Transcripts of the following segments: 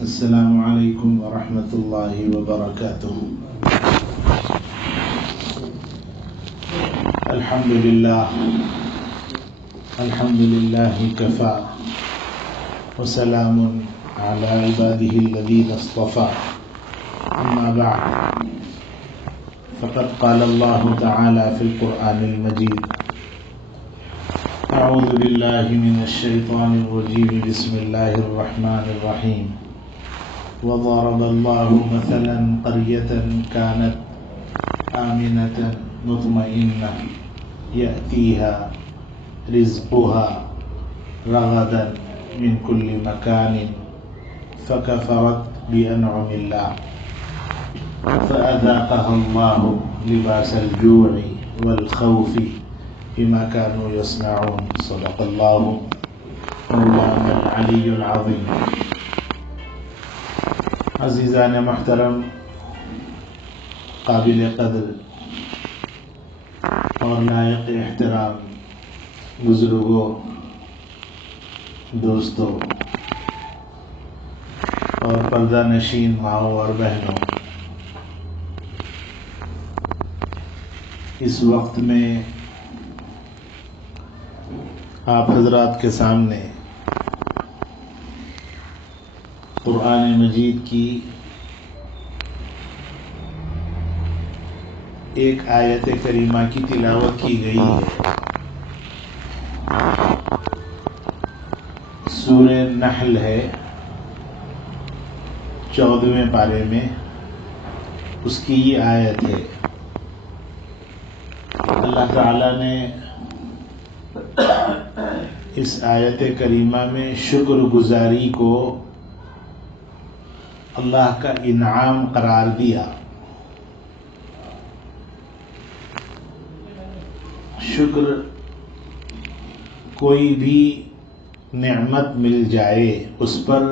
السلام علیکم ورحمۃ اللہ وبرکاتہ۔ الحمد للہ کفا وسلام علی عباده الذین اصطفى، اما بعد فقد قال اللہ تعالی فی القرآن المجید: اعوذ باللہ من الشیطان الرجیم، بسم اللہ الرحمن الرحیم۔ وضرب الله مثلا قرية كانت آمنة مطمئنة يأتيها رزقها رغدا من كل مكان فكفرت بأنعم الله فأذاقها الله لباس الجوع والخوف بما كانوا يصنعون۔ صدق الله مولانا العلی العظیم۔ عزیزان محترم، قابل قدر اور لائق احترام بزرگوں، دوستوں اور پردہ نشین ماؤں اور بہنوں، اس وقت میں آپ حضرات کے سامنے قرآن مجید کی ایک آیت کریمہ کی تلاوت کی گئی ہے۔ سورہ نحل ہے، 14ویں پارے میں اس کی یہ آیت ہے۔ اللہ تعالی نے اس آیت کریمہ میں شکر گزاری کو اللہ کا انعام قرار دیا۔ شکر، کوئی بھی نعمت مل جائے اس پر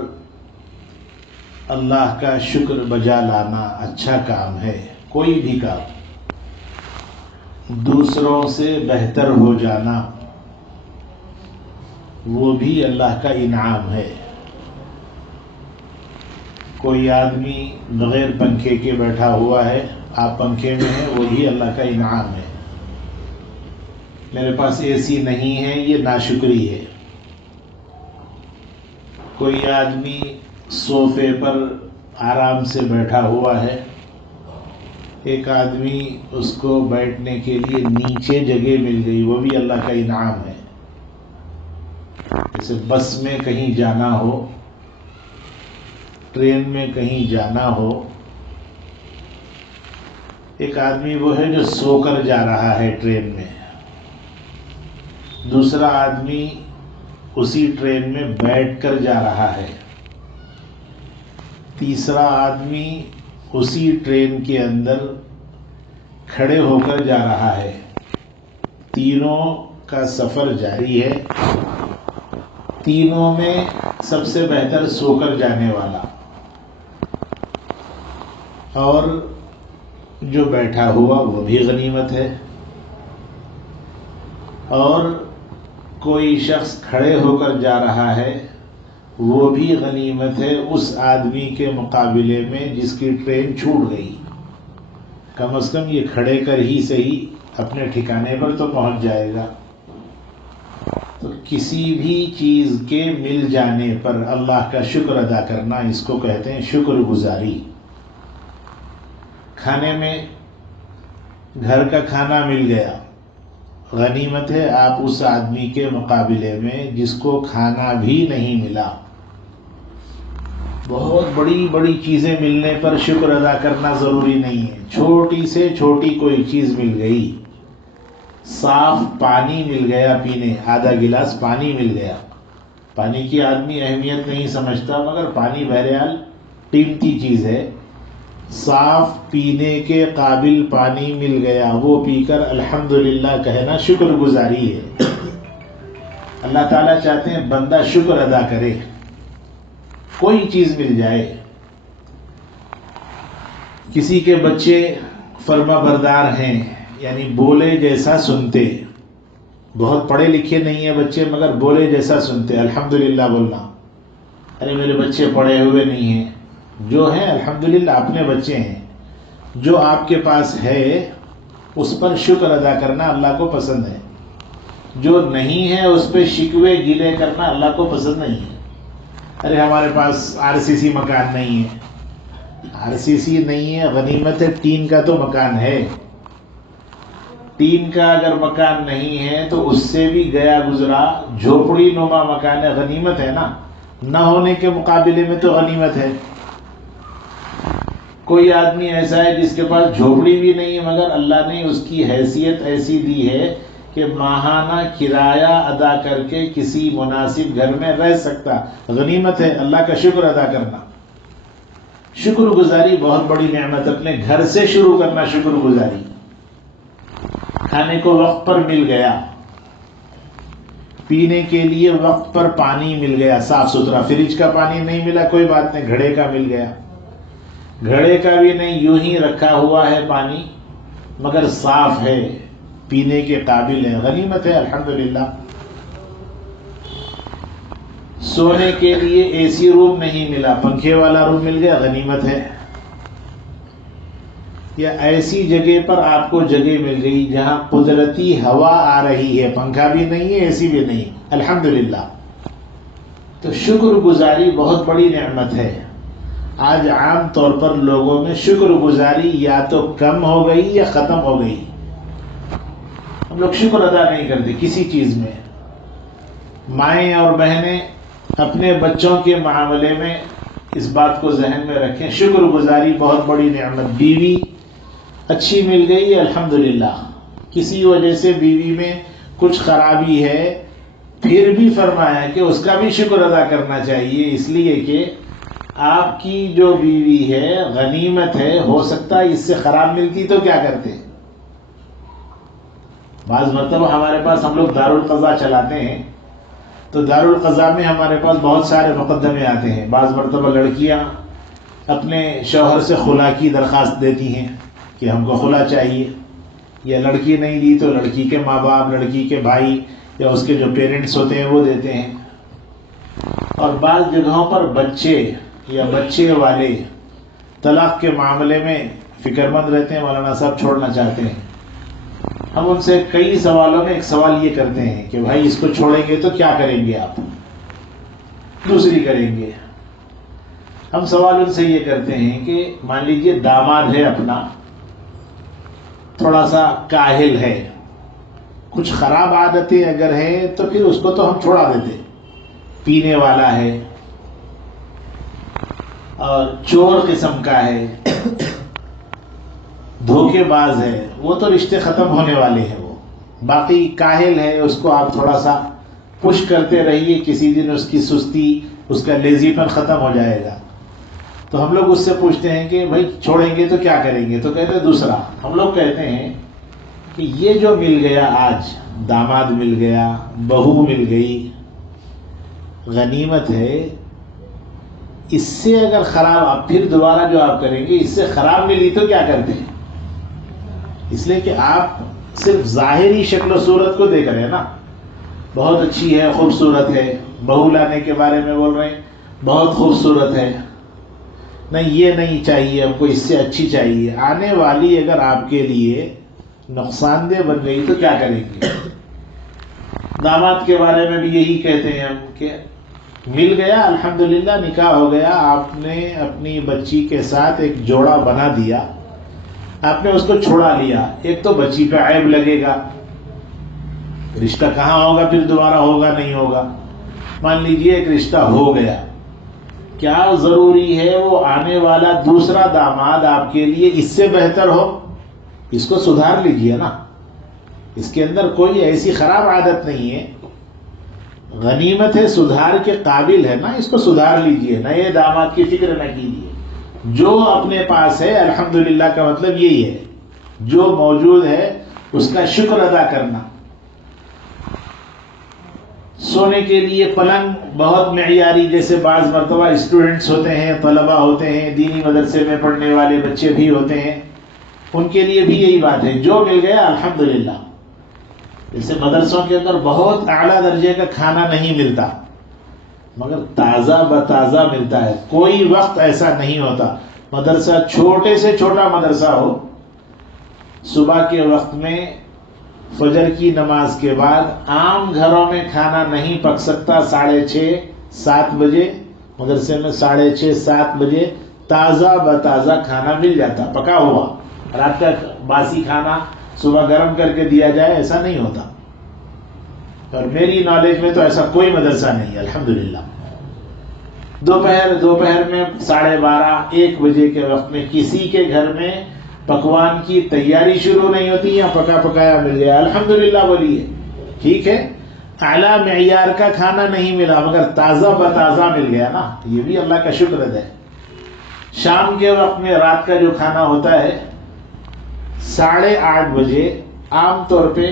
اللہ کا شکر بجا لانا اچھا کام ہے۔ کوئی بھی کام، دوسروں سے بہتر ہو جانا وہ بھی اللہ کا انعام ہے۔ کوئی آدمی بغیر پنکھے کے بیٹھا ہوا ہے، آپ پنکھے میں ہیں، وہ بھی اللہ کا انعام ہے۔ میرے پاس اے سی نہیں ہے، یہ ناشکری ہے۔ کوئی آدمی صوفے پر آرام سے بیٹھا ہوا ہے، ایک آدمی اس کو بیٹھنے کے لیے نیچے جگہ مل گئی، وہ بھی اللہ کا انعام ہے۔ جیسے بس میں کہیں جانا ہو، ٹرین میں کہیں جانا ہو، ایک آدمی وہ ہے جو سو کر جا رہا ہے ٹرین میں، دوسرا آدمی اسی ٹرین میں بیٹھ کر جا رہا ہے، تیسرا آدمی اسی ٹرین کے اندر کھڑے ہو کر جا رہا ہے۔ تینوں کا سفر جاری ہے، تینوں میں سب سے بہتر سو کر جانے والا، اور جو بیٹھا ہوا وہ بھی غنیمت ہے، اور کوئی شخص کھڑے ہو کر جا رہا ہے وہ بھی غنیمت ہے اس آدمی کے مقابلے میں جس کی ٹرین چھوٹ گئی۔ کم از کم یہ کھڑے کر ہی صحیح اپنے ٹھکانے پر تو پہنچ جائے گا۔ تو کسی بھی چیز کے مل جانے پر اللہ کا شکر ادا کرنا، اس کو کہتے ہیں شکر گزاری۔ کھانے میں گھر کا کھانا مل گیا، غنیمت ہے آپ اس آدمی کے مقابلے میں جس کو کھانا بھی نہیں ملا۔ بہت بڑی بڑی چیزیں ملنے پر شکر ادا کرنا ضروری نہیں ہے، چھوٹی سے چھوٹی کوئی چیز مل گئی، صاف پانی مل گیا پینے، آدھا گلاس پانی مل گیا۔ پانی کی آدمی اہمیت نہیں سمجھتا، مگر پانی بہرحال قیمتی چیز ہے۔ صاف پینے کے قابل پانی مل گیا، وہ پی کر الحمدللہ کہنا شکر گزاری ہے۔ اللہ تعالیٰ چاہتے ہیں بندہ شکر ادا کرے۔ کوئی چیز مل جائے، کسی کے بچے فرما بردار ہیں، یعنی بولے جیسا سنتے، بہت پڑھے لکھے نہیں ہیں بچے مگر بولے جیسا سنتے، الحمدللہ بولنا۔ ارے میرے بچے پڑھے ہوئے نہیں ہیں. جو ہیں الحمدللہ اپنے بچے ہیں. جو آپ کے پاس ہے اس پر شکر ادا کرنا اللہ کو پسند ہے. جو نہیں ہے اس پہ شکوے گلے کرنا اللہ کو پسند نہیں ہے. ارے ہمارے پاس RCC مکان نہیں ہے. RCC نہیں ہے غنیمت ہے. ٹین کا تو مکان ہے. ٹین کا اگر مکان نہیں ہے تو اس سے بھی گیا گزرا جھوپڑی نما مکان ہے. غنیمت ہے نا. نہ ہونے کے مقابلے میں تو غنیمت ہے. کوئی آدمی ایسا ہے جس کے پاس جھوپڑی بھی نہیں ہے مگر اللہ نے اس کی حیثیت ایسی دی ہے کہ ماہانہ کرایہ ادا کر کے کسی مناسب گھر میں رہ سکتا. غنیمت ہے. اللہ کا شکر ادا کرنا. شکر گزاری بہت بڑی نعمت. اپنے گھر سے شروع کرنا شکر گزاری. کھانے کو وقت پر مل گیا, پینے کے لیے وقت پر پانی مل گیا صاف ستھرا. فریج کا پانی نہیں ملا کوئی بات نہیں, گھڑے کا مل گیا. گھڑے کا بھی نہیں, یوں ہی رکھا ہوا ہے پانی مگر صاف ہے, پینے کے قابل ہے. غنیمت ہے الحمدللہ. سونے کے لیے AC روم نہیں ملا, پنکھے والا روم مل گیا. غنیمت ہے. یا ایسی جگہ پر آپ کو جگہ مل گئی جہاں قدرتی ہوا آ رہی ہے, پنکھا بھی نہیں ہے AC بھی نہیں, الحمدللہ. تو شکر گزاری بہت بڑی نعمت ہے. آج عام طور پر لوگوں میں شکر گزاری یا تو کم ہو گئی یا ختم ہو گئی. ہم لوگ شکر ادا نہیں کرتے کسی چیز میں. مائیں اور بہنیں اپنے بچوں کے معاملے میں اس بات کو ذہن میں رکھیں, شکر گزاری بہت بڑی نعمت. بیوی اچھی مل گئی الحمدللہ. کسی وجہ سے بیوی میں کچھ خرابی ہے, پھر بھی فرمایا کہ اس کا بھی شکر ادا کرنا چاہیے, اس لیے کہ آپ کی جو بیوی ہے غنیمت ہے. ہو سکتا ہے اس سے خراب ملتی تو کیا کرتے. بعض مرتبہ ہمارے پاس ہم لوگ دارالقضاء چلاتے ہیں تو دارالقضاء میں ہمارے پاس بہت سارے مقدمے آتے ہیں. بعض مرتبہ لڑکیاں اپنے شوہر سے خلا کی درخواست دیتی ہیں کہ ہم کو خلا چاہیے, یا لڑکی نہیں دی تو لڑکی کے ماں باپ, لڑکی کے بھائی یا اس کے جو پیرنٹس ہوتے ہیں وہ دیتے ہیں. اور بعض جگہوں پر بچے یا بچے والے طلاق کے معاملے میں فکر مند رہتے ہیں, مولانا صاحب چھوڑنا چاہتے ہیں. ہم ان سے کئی سوالوں میں ایک سوال یہ کرتے ہیں کہ بھائی اس کو چھوڑیں گے تو کیا کریں گے آپ, دوسری کریں گے. ہم سوال ان سے یہ کرتے ہیں کہ مان لیجئے داماد ہے اپنا, تھوڑا سا کاہل ہے, کچھ خراب عادتیں اگر ہے تو پھر اس کو تو ہم چھوڑا دیتے. پینے والا ہے اور چور قسم کا ہے, دھوکے باز ہے, وہ تو رشتے ختم ہونے والے ہیں. وہ باقی کاہل ہے, اس کو آپ تھوڑا سا پش کرتے رہیے, کسی دن اس کی سستی, اس کا لیزی پن ختم ہو جائے گا. تو ہم لوگ اس سے پوچھتے ہیں کہ بھائی چھوڑیں گے تو کیا کریں گے, تو کہتے ہیں دوسرا. ہم لوگ کہتے ہیں کہ یہ جو مل گیا آج, داماد مل گیا, بہو مل گئی, غنیمت ہے. اس سے اگر خراب آپ پھر دوبارہ جو آپ کریں گے, اس سے خراب ملی تو کیا کرتے ہیں. اس لیے کہ آپ صرف ظاہری شکل و صورت کو دیکھ رہے ہیں نا, بہت اچھی ہے, خوبصورت ہے, بہو لانے کے بارے میں بول رہے ہیں بہت خوبصورت ہے, نہیں یہ نہیں چاہیے ہم کو, اس سے اچھی چاہیے. آنے والی اگر آپ کے لیے نقصان دہ بن گئی تو کیا کریں گے. داماد کے بارے میں بھی یہی کہتے ہیں ہم کہ مل گیا الحمدللہ, نکاح ہو گیا, آپ نے اپنی بچی کے ساتھ ایک جوڑا بنا دیا, آپ نے اس کو چھوڑا لیا. ایک تو بچی پہ عیب لگے گا, رشتہ کہاں ہوگا پھر دوبارہ, ہوگا نہیں ہوگا. مان لیجئے ایک رشتہ ہو گیا, کیا ضروری ہے وہ آنے والا دوسرا داماد آپ کے لیے اس سے بہتر ہو. اس کو سدھار لیجئے نا, اس کے اندر کوئی ایسی خراب عادت نہیں ہے, غنیمت ہے, سدھار کے قابل ہے نا, اس کو سدھار لیجئے. نئے داماد کی فکر نہ کیجیے. جو اپنے پاس ہے الحمدللہ کا مطلب یہی ہے, جو موجود ہے اس کا شکر ادا کرنا. سونے کے لیے پلنگ بہت معیاری, جیسے بعض مرتبہ اسٹوڈنٹس ہوتے ہیں, طلبہ ہوتے ہیں, دینی مدرسے میں پڑھنے والے بچے بھی ہوتے ہیں, ان کے لیے بھی یہی بات ہے, جو مل گیا الحمدللہ. جیسے مدرسوں کے اندر بہت اعلیٰ درجے کا کھانا نہیں ملتا, مگر تازہ بتازہ ملتا ہے. کوئی وقت ایسا نہیں ہوتا مدرسہ چھوٹے سے چھوٹا مدرسہ ہو، صبح کے وقت میں فجر کی نماز کے بعد عام گھروں میں کھانا نہیں پک سکتا. 6:30 7 بجے مدرسے میں 6:30 7 بجے تازہ بتازہ کھانا مل جاتا، پکا ہوا. رات کا باسی کھانا صبح گرم کر کے دیا جائے ایسا نہیں ہوتا. اور میری نالج میں تو ایسا کوئی مدرسہ نہیں ہے الحمدللہ. دوپہر میں 12:30 1 بجے کے وقت میں کسی کے گھر میں پکوان کی تیاری شروع نہیں ہوتی، یا پکا پکایا مل گیا الحمدللہ بولیے. ٹھیک ہے، اعلیٰ معیار کا کھانا نہیں ملا مگر تازہ بتازہ مل گیا نا، یہ بھی اللہ کا شکر ہے. شام کے وقت میں رات کا جو کھانا ہوتا ہے 8:30 بجے، عام طور پہ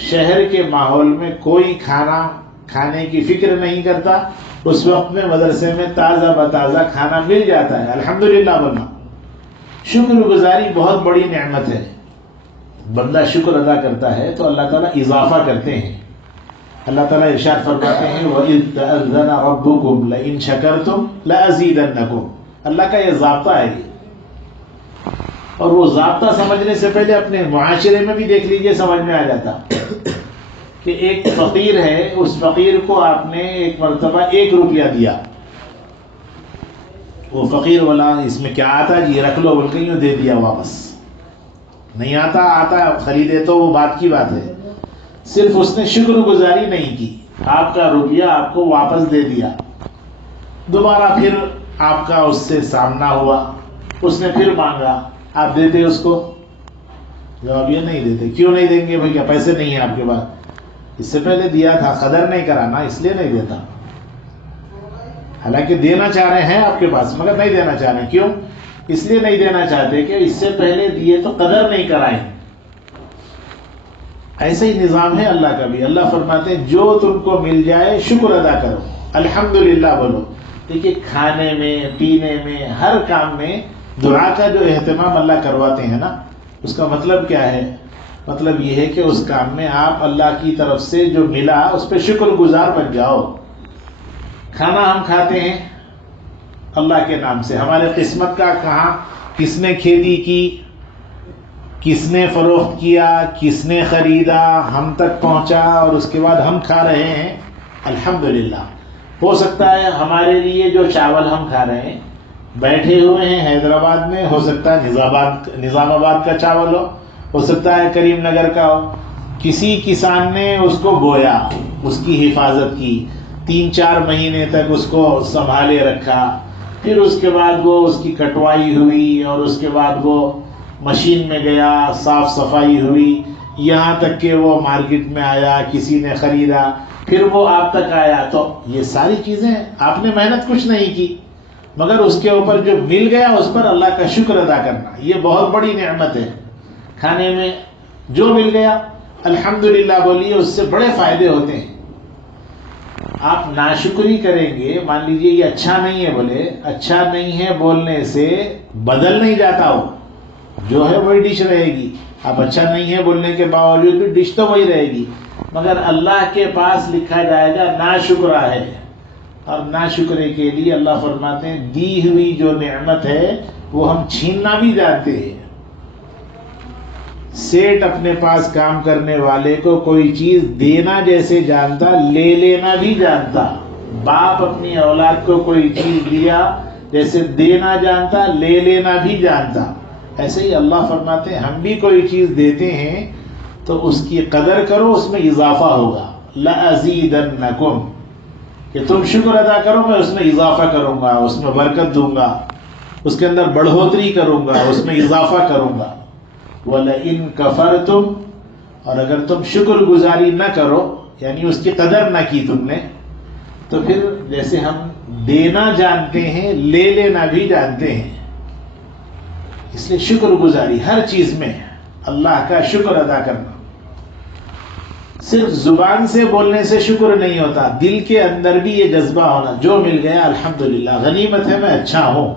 شہر کے ماحول میں کوئی کھانا کھانے کی فکر نہیں کرتا. اس وقت میں مدرسے میں تازہ بتازہ کھانا مل جاتا ہے الحمدللہ. بنا شکر گزاری بہت بڑی نعمت ہے. بندہ شکر ادا کرتا ہے تو اللہ تعالیٰ اضافہ کرتے ہیں. اللہ تعالیٰ ارشاد فرماتے ہیں وَإِذْ تَأَذَّنَ رَبُّكُمْ لَئِن شَكَرْتُمْ لَأَزِيدَنَّكُمْ. اللہ کا یہ ضابطہ ہے. اور وہ ضابطہ سمجھنے سے پہلے اپنے معاشرے میں بھی دیکھ لیجئے، سمجھ میں آ جاتا کہ ایک فقیر ہے، اس فقیر کو آپ نے ایک مرتبہ 1 روپیہ دیا. وہ فقیر والا اس میں کیا آتا جی رکھ لو بول کے یوں دے دیا، واپس نہیں آتا خریدے تو وہ بات کی بات ہے. صرف اس نے شکر گزاری نہیں کی، آپ کا روپیہ آپ کو واپس دے دیا. دوبارہ پھر آپ کا اس سے سامنا ہوا، اس نے پھر مانگا، آپ دیتے اس کو؟ جواب یہ نہیں دیتے. کیوں نہیں دیں گے بھائی؟ کیا پیسے نہیں ہیں آپ کے پاس؟ اس سے پہلے دیا تھا، قدر نہیں کرانا اس لیے نہیں دیتا. حالانکہ دینا چاہ رہے ہیں آپ کے پاس مگر نہیں دینا چاہ رہے. کیوں؟ اس لیے نہیں دینا چاہتے کہ اس سے پہلے دیے تو قدر نہیں کرائیں. ایسے ہی نظام ہے اللہ کا بھی. اللہ فرماتے ہیں جو تم کو مل جائے شکر ادا کرو، الحمدللہ بولو. دیکھیے کھانے میں پینے میں ہر کام میں دعا کا جو اہتمام اللہ کرواتے ہیں نا، اس کا مطلب کیا ہے؟ مطلب یہ ہے کہ اس کام میں آپ اللہ کی طرف سے جو ملا اس پہ شکر گزار بن جاؤ. کھانا ہم کھاتے ہیں اللہ کے نام سے. ہمارے قسمت کا کہاں کس نے کھیتی کی، کس نے فروخت کیا، کس نے خریدا، ہم تک پہنچا اور اس کے بعد ہم کھا رہے ہیں الحمدللہ. ہو سکتا ہے ہمارے لیے جو چاول ہم کھا رہے ہیں، بیٹھے ہوئے ہیں حیدرآباد میں، ہو سکتا ہے نظام آباد کا چاول ہو سکتا ہے کریم نگر کا ہو. کسی کسان نے اس کو بویا، اس کی حفاظت کی، 3-4 مہینے تک اس کو سنبھالے رکھا، پھر اس کے بعد وہ اس کی کٹوائی ہوئی اور اس کے بعد وہ مشین میں گیا، صاف صفائی ہوئی، یہاں تک کہ وہ مارکیٹ میں آیا، کسی نے خریدا، پھر وہ آپ تک آیا. تو یہ ساری چیزیں آپ نے محنت کچھ نہیں کی مگر اس کے اوپر جو مل گیا اس پر اللہ کا شکر ادا کرنا، یہ بہت بڑی نعمت ہے. کھانے میں جو مل گیا الحمدللہ بولیے، اس سے بڑے فائدے ہوتے ہیں. آپ ناشکری کریں گے، مان لیجئے یہ اچھا نہیں ہے، بولے اچھا نہیں ہے بولنے سے بدل نہیں جاتا، ہو جو ہے وہی ڈش رہے گی. اب اچھا نہیں ہے بولنے کے باوجود بھی ڈش تو وہی رہے گی، مگر اللہ کے پاس لکھا جائے گا ناشکرا ہے. اور ناشکرے کے لیے اللہ فرماتے ہیں دی ہوئی جو نعمت ہے وہ ہم چھیننا بھی جانتے ہیں. سیٹ اپنے پاس کام کرنے والے کو کوئی چیز دینا جیسے جانتا، لے لینا بھی جانتا. باپ اپنی اولاد کو کوئی چیز دیا جیسے دینا جانتا، لے لینا بھی جانتا. ایسے ہی اللہ فرماتے ہیں ہم بھی کوئی چیز دیتے ہیں تو اس کی قدر کرو، اس میں اضافہ ہوگا. لَأَزِيدَنَّكُمْ، کہ تم شکر ادا کرو میں اس میں اضافہ کروں گا، اس میں برکت دوں گا، اس کے اندر بڑھوتری کروں گا، اس میں اضافہ کروں گا. وَلَئِن كَفَرْتُمْ، اور اگر تم شکر گزاری نہ کرو یعنی اس کی قدر نہ کی تم نے، تو پھر جیسے ہم دینا جانتے ہیں لے لینا بھی جانتے ہیں. اس لیے شکر گزاری ہر چیز میں اللہ کا شکر ادا کرنا. صرف زبان سے بولنے سے شکر نہیں ہوتا، دل کے اندر بھی یہ جذبہ ہونا، جو مل گیا الحمدللہ، غنیمت ہے، میں اچھا ہوں،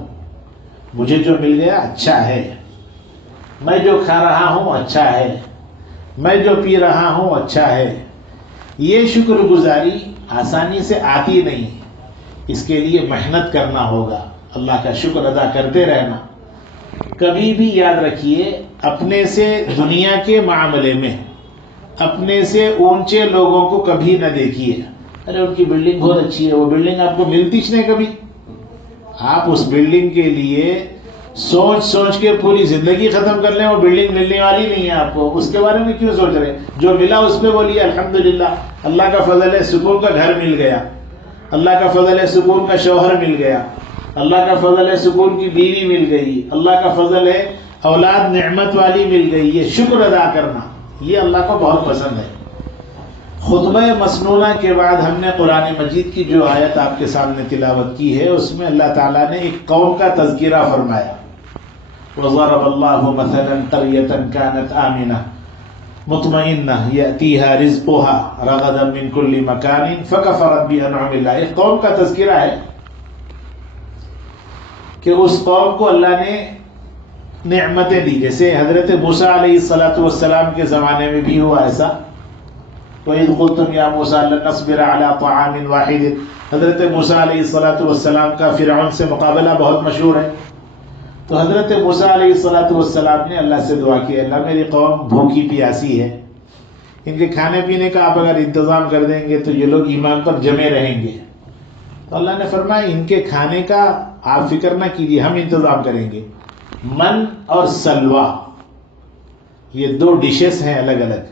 مجھے جو مل گیا اچھا ہے، میں جو کھا رہا ہوں اچھا ہے، میں جو پی رہا ہوں اچھا ہے. یہ شکر گزاری آسانی سے آتی نہیں. اس کے لیے محنت کرنا ہوگا، اللہ کا شکر ادا کرتے رہنا۔ کبھی بھی یاد رکھیے اپنے سے دنیا کے معاملے میں اپنے سے اونچے لوگوں کو کبھی نہ دیکھیے، ارے ان کی بلڈنگ بہت اچھی ہے، وہ بلڈنگ آپ کو ملتی نہیں کبھی۔ آپ اس بلڈنگ کے لیے سوچ سوچ کے پوری زندگی ختم کر لیں، وہ بلڈنگ ملنے والی نہیں ہے آپ کو، اس کے بارے میں کیوں سوچ رہے ہیں؟ جو ملا اس پہ بولیے الحمدللہ، اللہ کا فضل ہے سکون کا گھر مل گیا، اللہ کا فضل ہے سکون کا شوہر مل گیا، اللہ کا فضل ہے سکون کی بیوی مل گئی، اللہ کا فضل ہے اولاد نعمت والی مل گئی۔ یہ شکر ادا کرنا یہ اللہ کو بہت پسند ہے۔ خطبہ مسنونہ کے بعد ہم نے قرآن مجید کی جو آیت آپ کے سامنے تلاوت کی ہے اس میں اللہ تعالیٰ نے ایک قوم کا تذکرہ فرمایا، وَضَرَبَ اللَّهُ مَثَلًا قَرْيَةً كَانَتْ آمِنَةً مُطْمَئِنَّةً يَأْتِيهَا رِزْقُهَا رَغَدًا مِنْ كُلِّ مَكَانٍ فَكَفَرَتْ بِأَنْعُمِ اللَّهِ۔ ایک قوم کا تذکرہ ہے کہ اس قوم کو اللہ نے نعمتیں دی، جیسے حضرت موسیٰ علیہ السلام کے زمانے میں بھی ہوا ایسا، وَإِذْ قُلْتُمْ يَا مُوسَىٰ لَن نَّصْبِرَ عَلَىٰ طَعَامٍ وَاحِدٍ۔ حضرت موسیٰ علیہ السلام کا فرعون سے مقابلہ بہت مشہور ہے، تو حضرت موسیٰ علیہ السلام نے اللہ سے دعا کی، اللہ میری قوم بھوکی پیاسی ہے، ان کے کھانے پینے کا آپ اگر انتظام کر دیں گے تو یہ لوگ ایمان پر جمے رہیں گے۔ تو اللہ نے فرمایا ان کے کھانے کا آپ فکر نہ کیجیے، ہم انتظام کریں گے۔ من اور سلوا یہ دو ڈشز ہیں الگ الگ،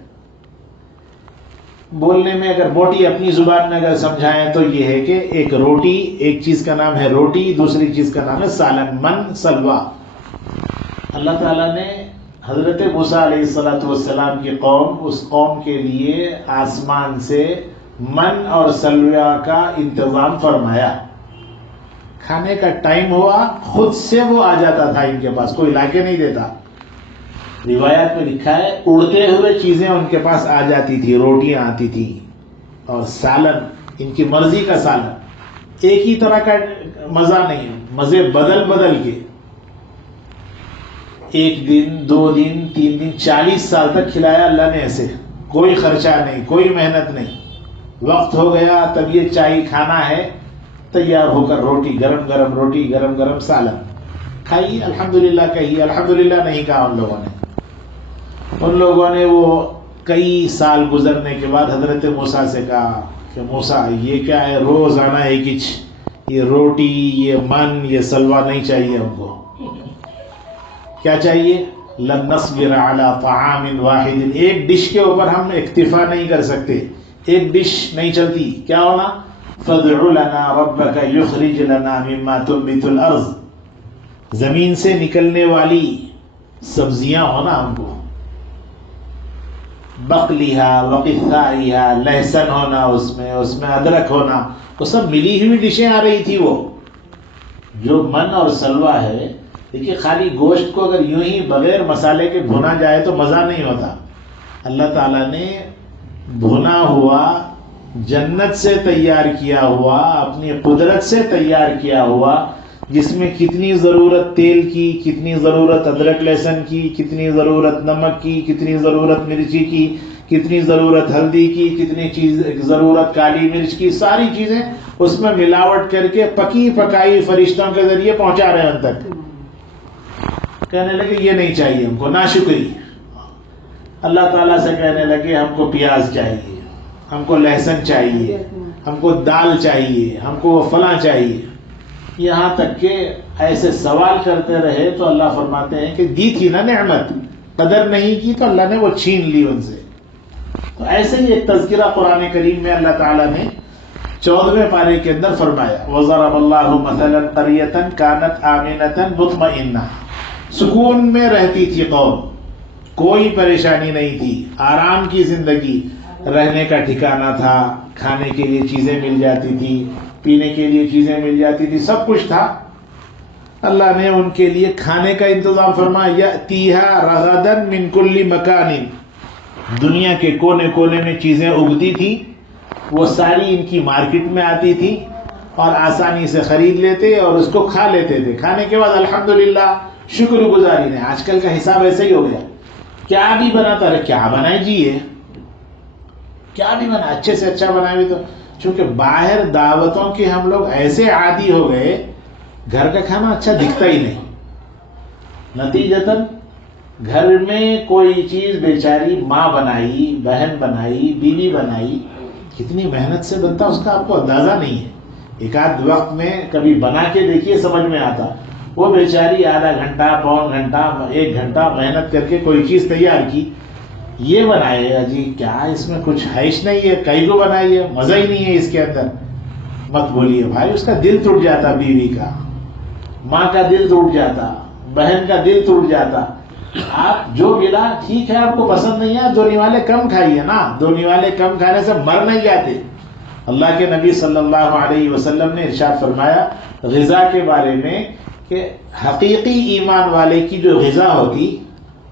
بولنے میں اگر موٹی اپنی زبان میں اگر سمجھائیں تو یہ ہے کہ ایک روٹی، ایک چیز کا نام ہے روٹی، دوسری چیز کا نام ہے سالن، من سلوا۔ اللہ تعالیٰ نے حضرت موسیٰ علیہ السلام کی قوم، اس قوم کے لیے آسمان سے من اور سلوا کا انتظام فرمایا، کھانے کا ٹائم ہوا خود سے وہ آ جاتا تھا ان کے پاس، کوئی لا کے نہیں دیتا۔ روایات میں لکھا ہے اڑتے ہوئے چیزیں ان کے پاس آ جاتی تھی، روٹیاں آتی تھی اور سالن، ان کی مرضی کا سالن، ایک ہی طرح کا مزہ نہیں، مزے بدل بدل کے، ایک دن، 2 دن، 3 دن، 40 سال تک کھلایا اللہ نے ایسے، کوئی خرچہ نہیں، کوئی محنت نہیں۔ وقت ہو گیا تب یہ چائے کھانا ہے، تیار ہو کر روٹی، گرم گرم روٹی، گرم گرم سالن، کھائیے الحمدللہ کہیے، الحمدللہ نہیں کہا ان لوگوں نے۔ ان لوگوں نے وہ کئی سال گزرنے کے بعد حضرت موسیٰ سے کہا کہ موسیٰ یہ کیا ہے، روزانہ ایک ہی یہ روٹی، یہ من، یہ سلوا نہیں چاہیے ہم کو، کیا چاہیے؟ لن نصبر علی طعام واحد، ایک ڈش کے اوپر ہم اکتفا نہیں کر سکتے، ایک ڈش نہیں چلتی، کیا ہونا؟ فادع لنا ربک یخرج لنا مما تنبت الارض، زمین سے نکلنے والی سبزیاں ہونا ہم کو، بقلیہا وقثائیہا، لہسن ہونا اس میں ادرک ہونا، وہ سب ملی ہوئی ڈشیں آ رہی تھی۔ وہ جو من اور سلوا ہے، دیکھیے خالی گوشت کو اگر یوں ہی بغیر مسالے کے بھنا جائے تو مزہ نہیں ہوتا، اللہ تعالیٰ نے بھنا ہوا، جنت سے تیار کیا ہوا، اپنی قدرت سے تیار کیا ہوا، جس میں کتنی ضرورت تیل کی، کتنی ضرورت ادرک لہسن کی، کتنی ضرورت نمک کی، کتنی ضرورت مرچی کی، کتنی ضرورت ہلدی کی، کتنی چیز ضرورت کالی مرچ کی، ساری چیزیں اس میں ملاوٹ کر کے پکی پکائی فرشتوں کے ذریعے پہنچا رہے ہیں ان تک۔ کہنے لگے یہ نہیں چاہیے ہم کو، ناشکری۔ اللہ تعالیٰ سے کہنے لگے ہم کو پیاز چاہیے، ہم کو لہسن چاہیے، ہم کو دال چاہیے، ہم کو فلاں چاہیے، یہاں تک کہ ایسے سوال کرتے رہے تو اللہ فرماتے ہیں کہ دی تھی نا نعمت، قدر نہیں کی تو اللہ نے وہ چھین لی ان سے۔ تو ایسے ہی ایک تذکرہ قرآن کریم میں اللہ تعالیٰ نے 14ویں پارے کے اندر فرمایا، وَضَرَبَ اللَّهُ مَثَلًا قَرْيَةً كَانَتْ آمِنَةً مُطْمَئِنَّةً، سکون میں رہتی تھی قوم، کوئی پریشانی نہیں تھی، آرام کی زندگی، رہنے کا ٹھکانہ تھا، کھانے کے لیے چیزیں مل جاتی تھی، پینے کے لیے چیزیں مل جاتی تھی، سب کچھ تھا۔ اللہ نے ان کے لیے کھانے کا انتظام فرمایا، یأتیہا رغداً من کل مکان، دنیا کے کونے کونے میں چیزیں اگتی تھی، وہ ساری ان کی مارکیٹ میں آتی تھی اور آسانی سے خرید لیتے اور اس کو کھا لیتے تھے۔ کھانے کے بعد الحمدللہ شکر گزاری نہیں۔ آج کل کا حساب ایسے ہی ہو گیا، کیا بھی بناتا رہے، کیا بنائے جی، یہ کیا بھی بنا، اچھے سے اچھا بنائے بھی تو چونکہ باہر دعوتوں کے ہم لوگ ایسے عادی ہو گئے، گھر کا کھانا اچھا دکھتا ہی نہیں، نتیجتاً گھر میں کوئی چیز بیچاری ماں بنائی، بہن بنائی، بیوی بنائی، کتنی محنت سے بنتا اس کا آپ کو اندازہ نہیں ہے. ایک آدھ وقت میں کبھی بنا کے دیکھیے سمجھ میں آتا. وہ بیچاری آدھا گھنٹہ، پون گھنٹہ، 1 گھنٹہ محنت کر کے کوئی چیز تیار کی، یہ بنائے گا جی، کیا اس میں کچھ خواہش نہیں ہے، کئی کو بنائی ہے، مزہ ہی نہیں ہے اس کے اندر. مت بولیے بھائی، اس کا دل ٹوٹ جاتا، بیوی کا، ماں کا دل ٹوٹ جاتا، بہن کا دل ٹوٹ جاتا. آپ جو ملا ٹھیک ہے، آپ کو پسند نہیں ہے، 2 نوالے کم کھائیے نا، 2 نوالے کم کھانے سے مر نہیں جاتے. اللہ کے نبی صلی اللہ علیہ وسلم نے ارشاد فرمایا غذا کے بارے میں کہ حقیقی ایمان والے کی جو غذا ہوتی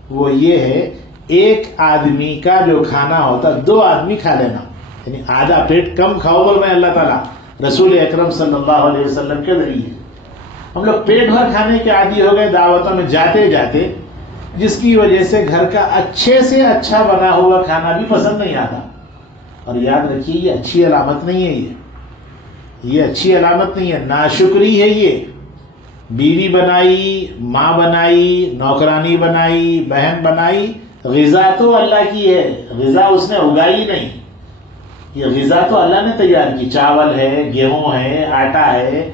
وہ یہ ہے، ایک آدمی کا جو کھانا ہوتا 2 آدمی کھا لینا، یعنی آدھا پیٹ کم کھاؤ بول رہے ہیں اللہ تعالیٰ رسول اکرم صلی اللہ علیہ وسلم کے ذریعے. ہم لوگ پیٹ بھر کھانے کے عادی ہو گئے دعوتوں میں جاتے جاتے، جس کی وجہ سے گھر کا اچھے سے اچھا بنا ہوا کھانا بھی پسند نہیں آتا. اور یاد رکھیے یہ اچھی علامت نہیں ہے، یہ اچھی علامت نہیں ہے، ناشکری ہے. یہ بیوی بنائی، ماں بنائی، نوکرانی بنائی، بہن بنائی، غذا تو اللہ کی ہے، غذا اس نے اگائی نہیں. یہ غذا تو اللہ نے تیار کی، چاول ہے، گیہوں ہے، آٹا ہے،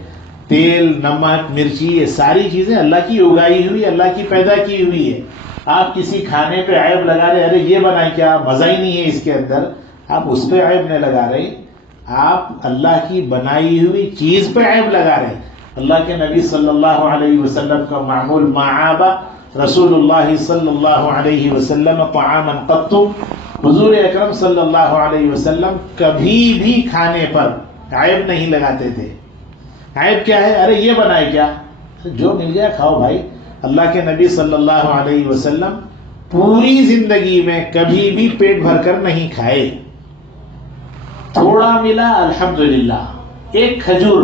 تیل، نمک، مرچی، یہ ساری چیزیں اللہ کی اگائی ہوئی، اللہ کی پیدا کی ہوئی ہے. آپ کسی کھانے پہ عیب لگا رہے، ارے یہ بنائے کیا، مزہ ہی نہیں ہے اس کے اندر، آپ اس پہ عیب نہیں لگا رہے، آپ اللہ کی بنائی ہوئی چیز پہ عیب لگا رہے. اللہ کے نبی صلی اللہ علیہ وسلم کا معمول معاب رسول اللہ صلی اللہ علیہ وسلم طعاما قط، حضور اکرم صلی اللہ علیہ وسلم کبھی بھی کھانے پر عیب نہیں لگاتے تھے. عیب کیا ہے، ارے یہ بنائے کیا، جو مل گیا کھاؤ بھائی. اللہ کے نبی صلی اللہ علیہ وسلم پوری زندگی میں کبھی بھی پیٹ بھر کر نہیں کھائے. تھوڑا ملا الحمدللہ، 1 کھجور،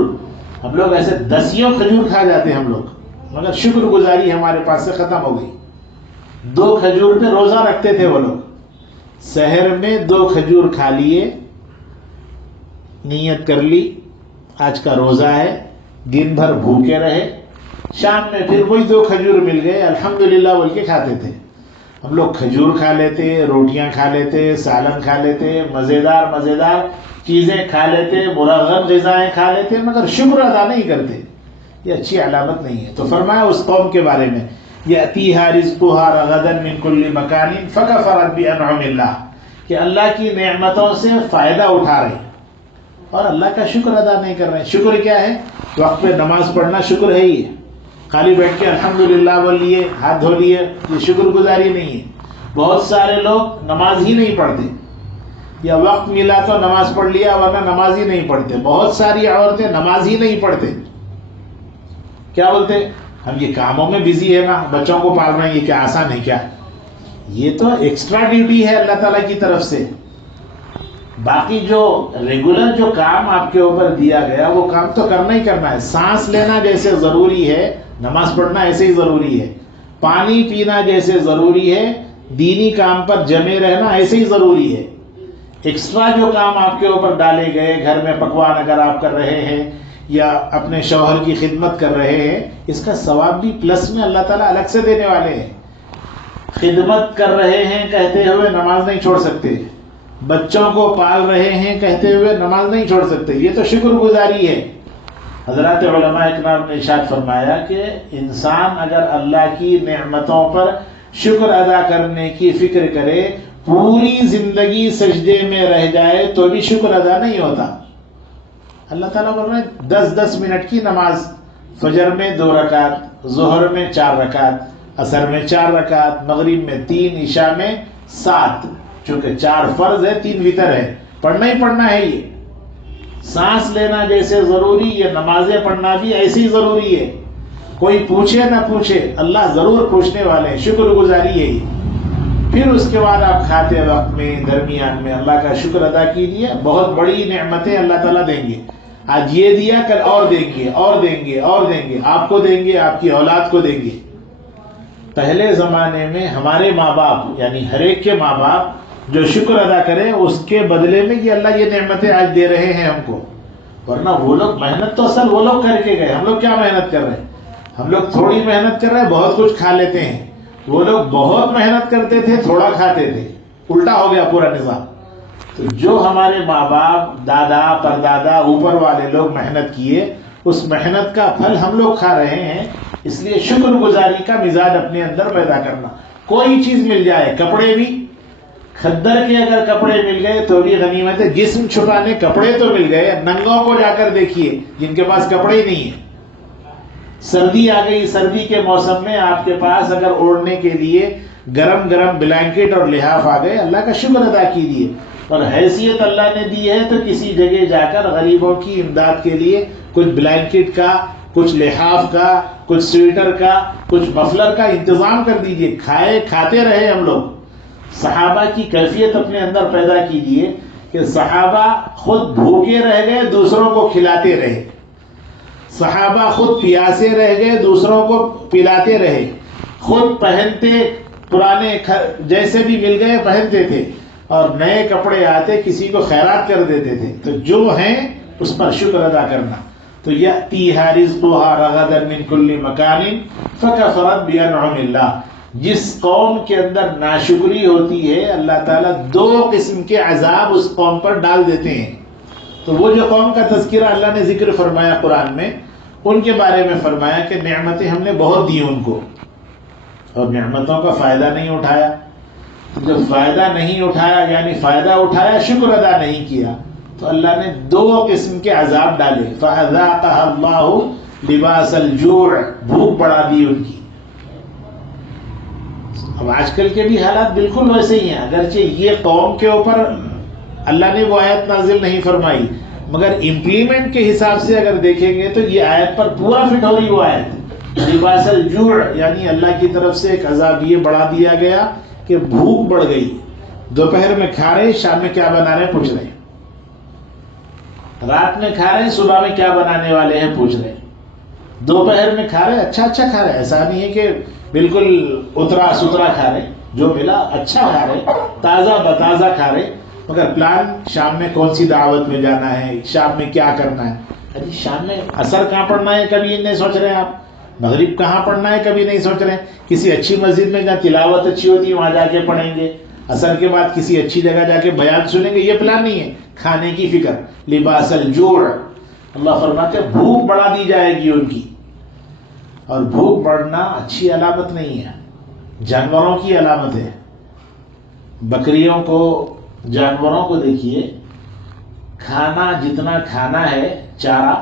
ہم لوگ ایسے 10 کھجور کھا جاتے ہیں ہم لوگ، مگر شکر گزاری ہمارے پاس سے ختم ہو گئی. 2 کھجور پہ روزہ رکھتے تھے وہ لوگ، سحر میں 2 کھجور کھا لیے، نیت کر لی آج کا روزہ ہے، دن بھر بھوکے رہے، شام میں پھر وہی 2 کھجور مل گئے، الحمدللہ بول کے کھاتے تھے. ہم لوگ کھجور کھا لیتے، روٹیاں کھا لیتے، سالن کھا لیتے، مزیدار مزیدار چیزیں کھا لیتے، مرغب غذائیں کھا لیتے، مگر شکر ادا نہیں کرتے. یہ اچھی علامت نہیں ہے. تو فرمایا اس قوم کے بارے میں یأتیہا رزقہا رغدا من کل مکان فکفرت بانعم اللہ، کہ اللہ کی نعمتوں سے فائدہ اٹھا رہے اور اللہ کا شکر ادا نہیں کر رہے. شکر کیا ہے، وقت پہ نماز پڑھنا شکر ہے ہی، خالی بیٹھ کے الحمدللہ بول لیے، ہاتھ دھو لیے، یہ شکر گزاری نہیں ہے. بہت سارے لوگ نماز ہی نہیں پڑھتے، یا وقت ملا تو نماز پڑھ لیا ورنہ نماز ہی نہیں پڑھتے. بہت ساری عورتیں نماز ہی نہیں پڑھتے، کیا بولتے، ہم یہ کاموں میں بزی ہے نا، بچوں کو پال رہے ہیں، یہ کیا آسان ہے کیا. یہ تو ایکسٹرا ڈیوٹی ہے اللہ تعالیٰ کی طرف سے. باقی جو ریگولر جو کام آپ کے اوپر دیا گیا وہ کام تو کرنا ہی کرنا ہے. سانس لینا جیسے ضروری ہے، نماز پڑھنا ایسے ہی ضروری ہے. پانی پینا جیسے ضروری ہے، دینی کام پر جمے رہنا ایسے ہی ضروری ہے. ایکسٹرا جو کام آپ کے اوپر ڈالے گئے، گھر میں پکوان اگر آپ کر رہے ہیں یا اپنے شوہر کی خدمت کر رہے ہیں، اس کا ثواب بھی پلس میں اللہ تعالیٰ الگ سے دینے والے ہیں. خدمت کر رہے ہیں کہتے ہوئے نماز نہیں چھوڑ سکتے، بچوں کو پال رہے ہیں کہتے ہوئے نماز نہیں چھوڑ سکتے. یہ تو شکر گزاری ہے. حضرات علماء اکرام نے ارشاد فرمایا کہ انسان اگر اللہ کی نعمتوں پر شکر ادا کرنے کی فکر کرے، پوری زندگی سجدے میں رہ جائے تو بھی شکر ادا نہیں ہوتا. اللہ تعالیٰ بول رہے ہیں 10-10 منٹ کی نماز، فجر میں 2 رکعت، ظہر میں 4 رکعت، عصر میں 4 رکعت، مغرب میں 3، عشاء میں 7. چونکہ 4 فرض ہے، 3 وتر ہے، پڑھنا ہی پڑھنا ہے. یہ سانس لینا جیسے ضروری، یہ نمازیں پڑھنا بھی ایسے ہی ضروری ہے. کوئی پوچھے نہ پوچھے، اللہ ضرور پوچھنے والے ہیں. شکر گزاری ہے یہ. پھر اس کے بعد آپ کھاتے وقت میں درمیان میں اللہ کا شکر ادا کیجیے. بہت بڑی نعمتیں اللہ تعالیٰ دیں گے. آج یہ دیا، کل اور دیں گے، اور دیں گے، اور دیں گے. آپ کو دیں گے، آپ کی اولاد کو دیں گے. پہلے زمانے میں ہمارے ماں باپ، یعنی ہر ایک کے ماں باپ جو شکر ادا کرے اس کے بدلے میں کہ اللہ یہ نعمتیں آج دے رہے ہیں ہم کو. ورنہ وہ لوگ محنت تو اصل وہ لوگ کر کے گئے, ہم لوگ کیا محنت کر رہے ہیں؟ ہم لوگ تھوڑی محنت کر رہے ہیں, بہت کچھ کھا لیتے ہیں. وہ لوگ بہت محنت کرتے تھے, تھوڑا کھاتے تھے. الٹا ہو گیا پورا نظام. تو جو ہمارے ماں باپ, دادا, پردادا, اوپر والے لوگ محنت کیے, اس محنت کا پھل ہم لوگ کھا رہے ہیں. اس لیے شکر گزاری کا مزاج اپنے اندر پیدا کرنا. کوئی چیز مل جائے, کپڑے بھی, کھدر کے اگر کپڑے مل گئے تو بھی غنیمت ہے. جسم چھپانے کپڑے تو مل گئے, ننگوں کو جا کر دیکھیے جن کے پاس کپڑے نہیں ہیں. سردی آ گئی, سردی کے موسم میں آپ کے پاس اگر اوڑھنے کے لیے گرم گرم بلینکٹ اور لحاف آ گئے, اللہ کا شکر ادا کیجیے. اور حیثیت اللہ نے دی ہے تو کسی جگہ جا کر غریبوں کی امداد کے لیے کچھ بلینکٹ کا, کچھ لحاف کا, کچھ سویٹر کا, کچھ مفلر کا انتظام کر دیجیے. کھاتے رہے ہم لوگ. صحابہ کی کیفیت اپنے اندر پیدا کیجیے کہ صحابہ خود بھوکے رہ گئے, دوسروں کو کھلاتے رہے. صحابہ خود پیاسے رہ گئے, دوسروں کو پلاتے رہے. خود پہنتے, پرانے جیسے بھی مل گئے پہنتے تھے, اور نئے کپڑے آتے کسی کو خیرات کر دیتے تھے. تو جو ہیں اس پر شکر ادا کرنا. تو یأتیہا رزقہا رغدا من کل مکان فکفرت بانعم اللہ. جس قوم کے اندر ناشکری ہوتی ہے, اللہ تعالیٰ دو قسم کے عذاب اس قوم پر ڈال دیتے ہیں. تو وہ جو قوم کا تذکرہ اللہ نے ذکر فرمایا قرآن میں, ان کے بارے میں فرمایا کہ نعمتیں ہم نے بہت دی ان کو, اور نعمتوں کا فائدہ نہیں اٹھایا. جب فائدہ نہیں اٹھایا یعنی فائدہ اٹھایا, شکر ادا نہیں کیا, تو اللہ نے دو قسم کے عذاب ڈالے. فَأَذَاقَهَا اللَّهُ لِبَاسَ الْجُوعِ, بھوک بڑھا دی ان کی. اب آج کل کے بھی حالات بالکل ویسے ہی ہیں. اگرچہ یہ قوم کے اوپر اللہ نے وہ آیت نازل نہیں فرمائی, مگر امپلیمنٹ کے حساب سے اگر دیکھیں گے تو یہ آیت پر پورا فٹ ہو رہی وہ آیت. لباس الجوع یعنی اللہ کی طرف سے ایک عذاب یہ بڑھا دیا گیا کہ بھوک بڑھ گئی. دوپہر میں کھا رہے, شام میں کیا بنا رہے ہیں پوچھ رہے ہیں. رات میں کھا رہے ہیں, صبح میں کیا بنانے والے ہیں پوچھ رہے ہیں. دوپہر میں کھا رہے, اچھا کھا رہے. ایسا نہیں ہے کہ بالکل اترا سترا کھا رہے, جو ملا اچھا کھا رہے, تازہ بتازہ کھا رہے. مگر پلان شام میں کون سی دعوت میں جانا ہے, شام میں کیا کرنا ہے. ارے شام میں اثر کہاں پڑھنا ہے کبھی نہیں سوچ رہے آپ. مغرب کہاں پڑھنا ہے کبھی نہیں سوچ رہے. کسی اچھی مسجد میں جہاں تلاوت اچھی ہوتی ہے وہاں جا کے پڑھیں گے. اثر کے بعد کسی اچھی جگہ جا کے بیان سنیں گے. یہ پلان نہیں ہے. کھانے کی فکر. لباس الجوع, اللہ فرماتے ہیں بھوک بڑھا دی جائے گی ان کی. اور بھوک بڑھنا اچھی علامت نہیں ہے, جانوروں کی علامت ہے. بکریوں کو, جانوروں کو دیکھیے, کھانا جتنا کھانا ہے چارہ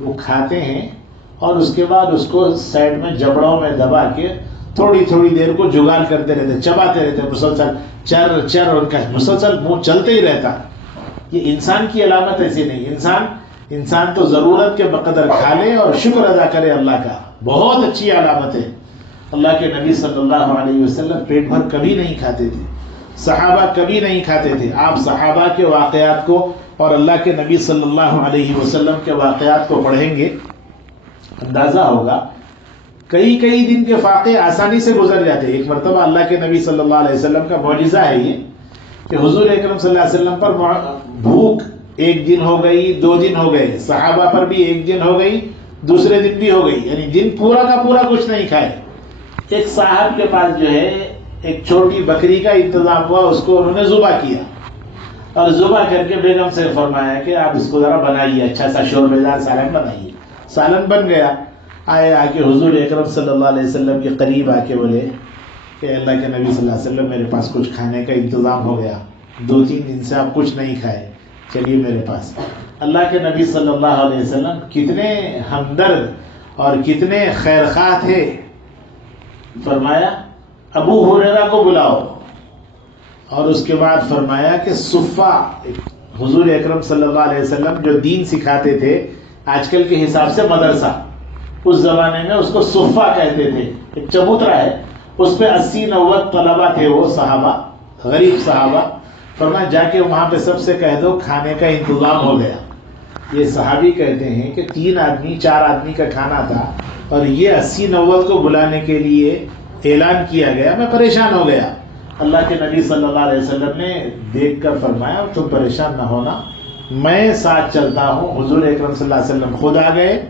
وہ کھاتے ہیں, اور اس کے بعد اس کو سائڈ میں جبڑوں میں دبا کے تھوڑی تھوڑی دیر کو جگال کرتے رہتے, چباتے رہتے مسلسل. چر چر ان کا مسلسل منہ چلتے ہی رہتا. یہ انسان کی علامت ایسی نہیں. انسان تو ضرورت کے بقدر کھا لے اور شکر ادا کرے اللہ کا, بہت اچھی علامت ہے. اللہ کے نبی صلی اللہ علیہ وسلم پیٹ بھر کبھی نہیں کھاتے تھے, صحابہ کبھی نہیں کھاتے تھے. آپ صحابہ کے واقعات کو اور اللہ کے نبی صلی اللہ علیہ وسلم کے واقعات کو پڑھیں گے, اندازہ ہوگا کئی دن کے فاقے آسانی سے گزر جاتے. ایک مرتبہ اللہ کے نبی صلی اللہ علیہ وسلم کا معجزہ ہے یہ کہ حضور اکرم صلی اللہ علیہ وسلم پر بھوک ایک دن ہو گئی, 2 دن ہو گئے, صحابہ پر بھی ایک دن ہو گئی, دوسرے دن بھی ہو گئی, یعنی دن پورا کا پورا کچھ نہیں کھائے. ایک صاحب کے پاس جو ہے ایک چھوٹی بکری کا انتظام ہوا, اس کو انہوں نے ذبح کیا, اور ذبح کر کے بیگم سے فرمایا کہ آپ اس کو ذرا بنائیے, اچھا سا شوربیدار سالن بنائیے. سالن بن گیا. آئے آ کے حضور اکرم صلی اللہ علیہ وسلم کے قریب آ کے بولے کہ اللہ کے نبی صلی اللہ علیہ وسلم میرے پاس کچھ کھانے کا انتظام ہو گیا, 2-3 دن سے آپ کچھ نہیں کھائے, چلیے میرے پاس. اللہ کے نبی صلی اللہ علیہ وسلم کتنے ہمدرد اور کتنے خیرخواہ تھے. فرمایا ابو ہریرہ کو بلاؤ, اور اس کے بعد فرمایا کہ صفہ, حضور اکرم صلی اللہ علیہ وسلم جو دین سکھاتے تھے آج کل کے حساب سے مدرسہ, اس زمانے میں اس کو صفہ کہتے تھے. ایک چبوترا ہے, اس پہ 80-90 طلبہ تھے, وہ صحابہ, غریب صحابہ. فرمایا جا کے وہاں پہ سب سے کہہ دو کھانے کا انتظام ہو گیا. یہ صحابی کہتے ہیں کہ 3 آدمی 4 آدمی کا کھانا تھا, اور یہ 80-90 کو بلانے کے لیے اعلان کیا گیا. میں پریشان ہو گیا. اللہ کے نبی صلی اللہ علیہ وسلم نے دیکھ کر فرمایا تم پریشان نہ ہونا، میں ساتھ چلتا ہوں۔ حضور اکرم صلی اللہ علیہ وسلم خود آ گئے،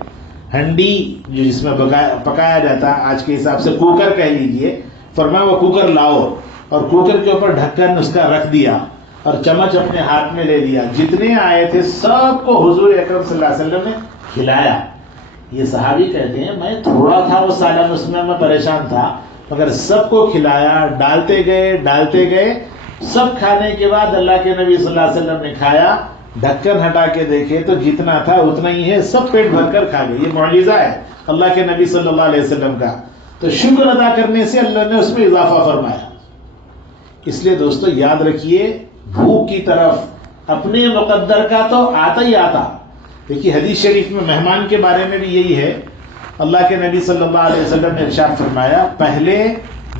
ہنڈی جس میں پکایا جاتا آج کے حساب سے کوکر کہہ لیجئے، فرمایا وہ کوکر لاؤ، اور کوکر کے اوپر ڈھکن اس کا رکھ دیا اور چمچ اپنے ہاتھ میں لے لیا، جتنے آئے تھے سب کو حضور اکرم صلی اللہ علیہ وسلم نے کھلایا۔ یہ صحابی کہتے ہیں میں تھوڑا تھا وہ سالن، اس میں پریشان تھا، مگر سب کو کھلایا، ڈالتے گئے، سب کھانے کے بعد اللہ کے نبی صلی اللہ علیہ وسلم نے کھایا، ڈھکن ہٹا کے دیکھے تو جتنا تھا اتنا ہی ہے، سب پیٹ بھر کر کھا گئے۔ یہ معجزہ ہے اللہ کے نبی صلی اللہ علیہ وسلم کا، تو شکر ادا کرنے سے اللہ نے اس میں اضافہ فرمایا۔ اس لیے دوستو یاد رکھیے، بھوک کی طرف اپنے مقدر کا تو آتا ہی آتا۔ دیکھیے حدیث شریف میں مہمان کے بارے میں بھی یہی ہے، اللہ کے نبی صلی اللہ علیہ وسلم نے ارشاد فرمایا پہلے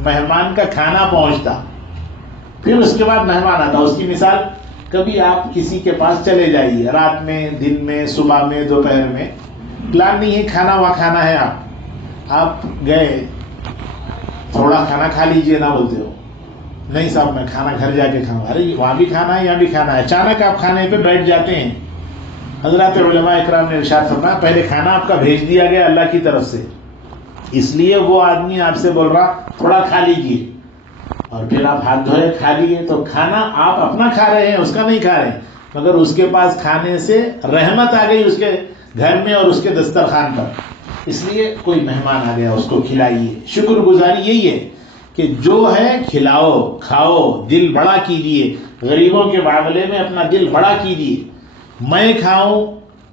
مہمان کا کھانا پہنچتا، پھر اس کے بعد مہمان آتا۔ اس کی مثال، کبھی آپ کسی کے پاس چلے جائیے، رات میں، دن میں، صبح میں، دوپہر میں، پلان نہیں ہے کھانا وہاں کھانا ہے، آپ گئے، تھوڑا کھانا کھا لیجئے نہ بولتے ہو، نہیں صاحب میں کھانا گھر جا کے کھاؤں، ارے وہاں بھی کھانا ہے یہاں بھی کھانا ہے، اچانک آپ کھانے پہ بیٹھ جاتے ہیں۔ حضرات علماء اکرام نے ارشاد فرمایا پہلے کھانا آپ کا بھیج دیا گیا اللہ کی طرف سے، اس لیے وہ آدمی آپ سے بول رہا تھوڑا کھا لیجئے، اور پھر آپ ہاتھ دھوئے کھا لیے، تو کھانا آپ اپنا کھا رہے ہیں، اس کا نہیں کھا رہے، مگر اس کے پاس کھانے سے رحمت آ گئی اس کے گھر میں اور اس کے دسترخوان پر، اس لیے کوئی مہمان آ گیا اس کو کھلائیے۔ شکر گزاری یہی ہے کہ جو ہے کھلاؤ، کھاؤ، دل بڑا کیجیے، غریبوں کے معاملے میں اپنا دل بڑا کیجیے، میں کھاؤں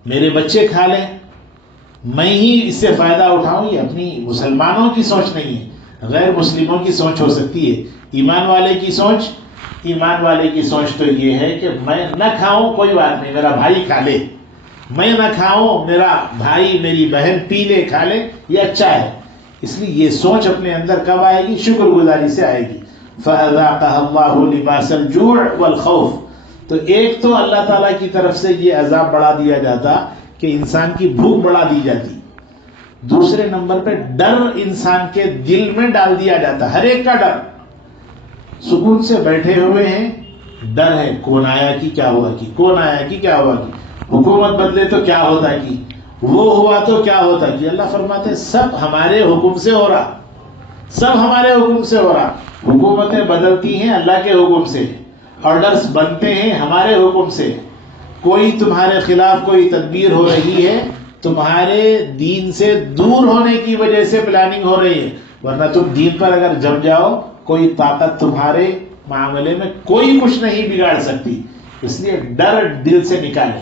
میرے بچے کھا لیں، میں ہی اس سے فائدہ اٹھاؤں، یہ اپنی مسلمانوں کی سوچ نہیں ہے، غیر مسلموں کی سوچ ہو سکتی ہے۔ ایمان والے کی سوچ تو یہ ہے کہ میں نہ کھاؤں کوئی بات نہیں، میرا بھائی کھا لے، میں نہ کھاؤں میرا بھائی میری بہن پی لے کھا لے، یہ اچھا ہے۔ اس لیے یہ سوچ اپنے اندر کب آئے گی؟ شکر گزاری سے آئے گی۔ فَأَذَاقَهَا اللَّهُ لِبَاسَ الْجُوعِ وَالْخَوْفِ، تو ایک تو اللہ تعالیٰ کی طرف سے یہ عذاب بڑھا دیا جاتا کہ انسان کی بھوک بڑھا دی جاتی، دوسرے نمبر پہ ڈر انسان کے دل میں ڈال دیا جاتا، ہر ایک کا ڈر، سکون سے بیٹھے ہوئے ہیں، ڈر ہے کون آیا کہ کیا ہوا کہ، کون آیا کہ کیا ہوا کہ، حکومت بدلے تو کیا ہوتا کہ، وہ ہوا تو کیا ہوتا کہ۔ اللہ فرماتے ہیں سب ہمارے حکم سے ہو رہا، سب ہمارے حکم سے ہو رہا، حکومتیں بدلتی ہیں اللہ کے حکم سے، آرڈرز بنتے ہیں ہمارے حکم سے، کوئی تمہارے خلاف کوئی تدبیر ہو رہی ہے تمہارے دین سے دور ہونے کی وجہ سے پلاننگ ہو رہی ہے، ورنہ تم دین پر اگر جم جاؤ کوئی طاقت تمہارے معاملے میں کوئی کچھ نہیں بگاڑ سکتی۔ اس لیے ڈر دل سے نکالیں،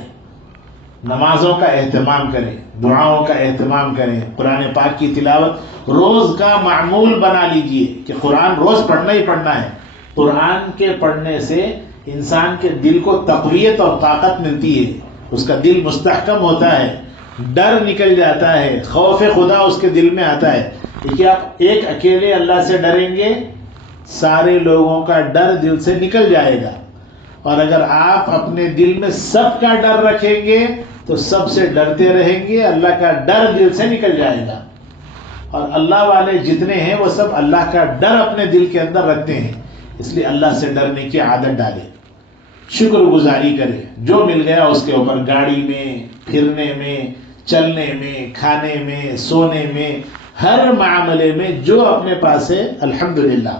نمازوں کا اہتمام کریں، دعاؤں کا اہتمام کریں، قرآن پاک کی تلاوت روز کا معمول بنا لیجئے کہ قرآن روز پڑھنا ہی پڑھنا ہے۔ قرآن کے پڑھنے سے انسان کے دل کو تقویت اور طاقت ملتی ہے، اس کا دل مستحکم ہوتا ہے، ڈر نکل جاتا ہے، خوف خدا اس کے دل میں آتا ہے۔ دیکھیے آپ ایک اکیلے اللہ سے ڈریں گے، سارے لوگوں کا ڈر دل سے نکل جائے گا، اور اگر آپ اپنے دل میں سب کا ڈر رکھیں گے تو سب سے ڈرتے رہیں گے، اللہ کا ڈر دل سے نکل جائے گا۔ اور اللہ والے جتنے ہیں وہ سب اللہ کا ڈر اپنے دل کے اندر رکھتے ہیں، اس لیے اللہ سے ڈرنے کی عادت ڈالیں، شکر گزاری کریں، جو مل گیا اس کے اوپر، گاڑی میں، پھرنے میں، چلنے میں، کھانے میں، سونے میں، ہر معاملے میں جو اپنے پاس ہے الحمدللہ،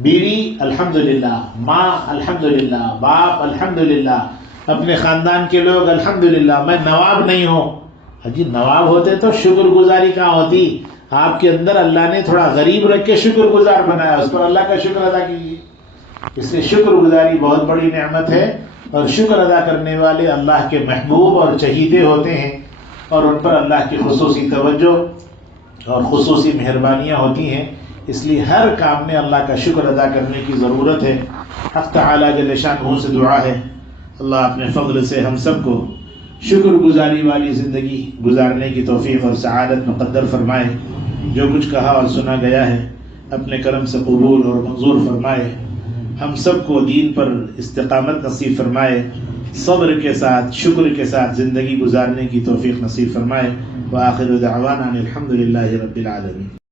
بیوی الحمدللہ، ماں الحمدللہ، باپ الحمدللہ، اپنے خاندان کے لوگ الحمدللہ۔ میں نواب نہیں ہوں، جی نواب ہوتے تو شکر گزاری کہاں ہوتی؟ آپ کے اندر اللہ نے تھوڑا غریب رکھ کے شکر گزار بنایا، اس پر اللہ کا شکر ادا کیجیے۔ اس لیے شکر گزاری بہت بڑی نعمت ہے، اور شکر ادا کرنے والے اللہ کے محبوب اور چہیتے ہوتے ہیں، اور ان پر اللہ کی خصوصی توجہ اور خصوصی مہربانیاں ہوتی ہیں۔ اس لیے ہر کام میں اللہ کا شکر ادا کرنے کی ضرورت ہے۔ حق تعالیٰ جل شانہ سے دعا ہے اللہ اپنے فضل سے ہم سب کو شکر گزاری والی زندگی گزارنے کی توفیق اور سعادت مقدر فرمائے۔ جو کچھ کہا اور سنا گیا ہے اپنے کرم سے قبول اور منظور فرمائے، ہم سب کو دین پر استقامت نصیب فرمائے، صبر کے ساتھ شکر کے ساتھ زندگی گزارنے کی توفیق نصیب فرمائے۔ وآخر دعوانا الحمد للہ رب العالمین۔